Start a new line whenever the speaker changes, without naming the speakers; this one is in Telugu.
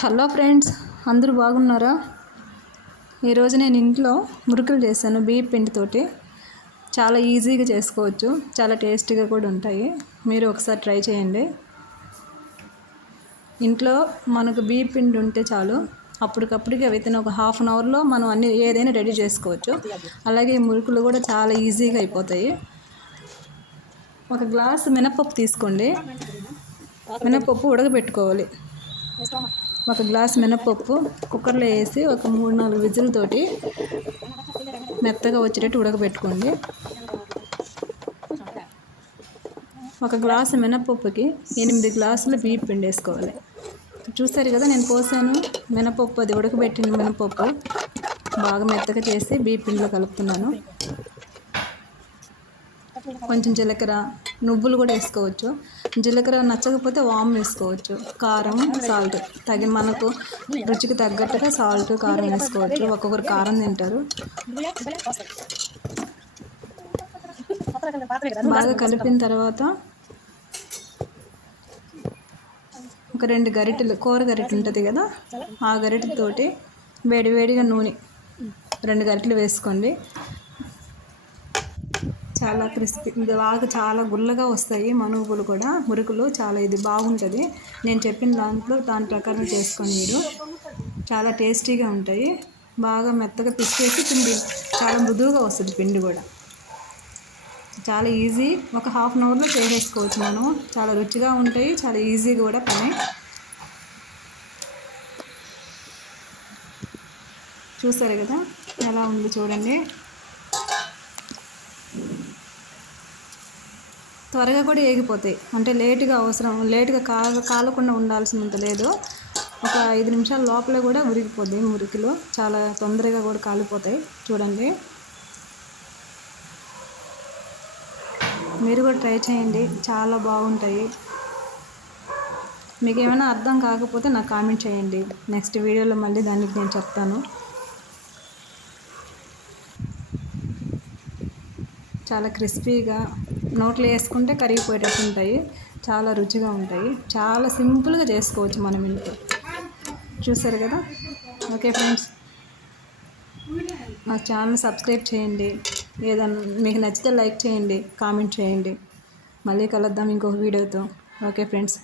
హలో ఫ్రెండ్స్ అందరూ బాగున్నారా? ఈరోజు నేను ఇంట్లో మురుకులు చేశాను బియ్య పిండితోటి చాలా ఈజీగా చేసుకోవచ్చు చాలా టేస్టీగా కూడా ఉంటాయి. మీరు ఒకసారి ట్రై చేయండి. ఇంట్లో మనకు బియ్య పిండి ఉంటే చాలు. అప్పటికప్పటికి వితిన్ ఒక హాఫ్ అన్ అవర్లో మనం అన్ని ఏదైనా రెడీ చేసుకోవచ్చు. అలాగే మురుకులు కూడా చాలా ఈజీగా అయిపోతాయి. ఒక గ్లాస్ మినపప్పు తీసుకోండి. మినపప్పు ఉడకబెట్టుకోవాలి. ఒక గ్లాస్ మినపప్పు కుక్కర్లో వేసి ఒక మూడు నాలుగు విజిల్తోటి మెత్తగా వచ్చేటట్టు ఉడకబెట్టుకోండి. ఒక గ్లాసు మినపప్పుకి ఎనిమిది గ్లాసులు బియ్యం పిండి వేసుకోవాలి చూస్తారు కదా నేను పోసాను మినపప్పు అది ఉడకబెట్టిన మినపప్పు. బాగా మెత్తగా చేసి బియ్యం పిండిలో కలుపుతున్నాను. కొంచెం జీలకర్ర నువ్వులు కూడా వేసుకోవచ్చు. జీలకర్ర నచ్చకపోతే వామ్ వేసుకోవచ్చు. కారం సాల్ట్. తగిన మనకు రుచికి తగ్గట్టుగా సాల్ట్ కారం వేసుకోవచ్చు. ఒక్కొక్కరు కారం తింటారు. బాగా కలిపిన తర్వాత ఒక రెండు గరిటెలు కూర గరిటె ఉంటుంది కదా? ఆ గరిటెతోటి వేడివేడిగా నూనె రెండు గరిటెలు వేసుకోండి. చాలా క్రిస్పీ బాగా చాలా గుల్లగా వస్తాయి మనుగులు కూడా మురుకులు చాలా ఇది బాగుంటుంది. నేను చెప్పిన దాంట్లో దాని ప్రకారం చేసుకొని మీరు. చాలా టేస్టీగా ఉంటాయి. బాగా మెత్తగా పిసికేసి పిండి చాలా మృదువుగా వస్తుంది పిండి కూడా. చాలా ఈజీ. ఒక హాఫ్ అన్ అవర్లో చేసేసుకోవచ్చు మనం. చాలా రుచిగా ఉంటాయి చాలా ఈజీ కూడా పని. చూసారు కదా ఎలా ఉంది చూడండి. త్వరగా కూడా ఏగిపోతాయి. అంటే లేటుగా అవసరం లేటుగా కాల కాలకుండా ఉండాల్సినంత లేదు. ఒక ఐదు నిమిషాల లోపల కూడా ఉరిగిపోద్ది మురికిలో. చాలా తొందరగా కూడా కాలిపోతాయి. చూడండి. మీరు కూడా ట్రై చేయండి. చాలా బాగుంటాయి. మీకు ఏమైనా అర్థం కాకపోతే నాకు కామెంట్ చేయండి. నెక్స్ట్ వీడియోలో మళ్ళీ దానికి నేను చెప్తాను. చాలా క్రిస్పీగా నోట్లో వేసుకుంటే కరిగిపోయేటట్టు ఉంటాయి. చాలా రుచిగా ఉంటాయి. చాలా సింపుల్గా చేసుకోవచ్చు మనం ఇంట్లో. చూసారు కదా? Okay friends. మా ఛానల్ సబ్స్క్రైబ్ చేయండి. ఏదన్నా మీకు నచ్చితే లైక్ చేయండి కామెంట్ చేయండి. మళ్ళీ కలుద్దాం ఇంకొక వీడియోతో. Okay friends.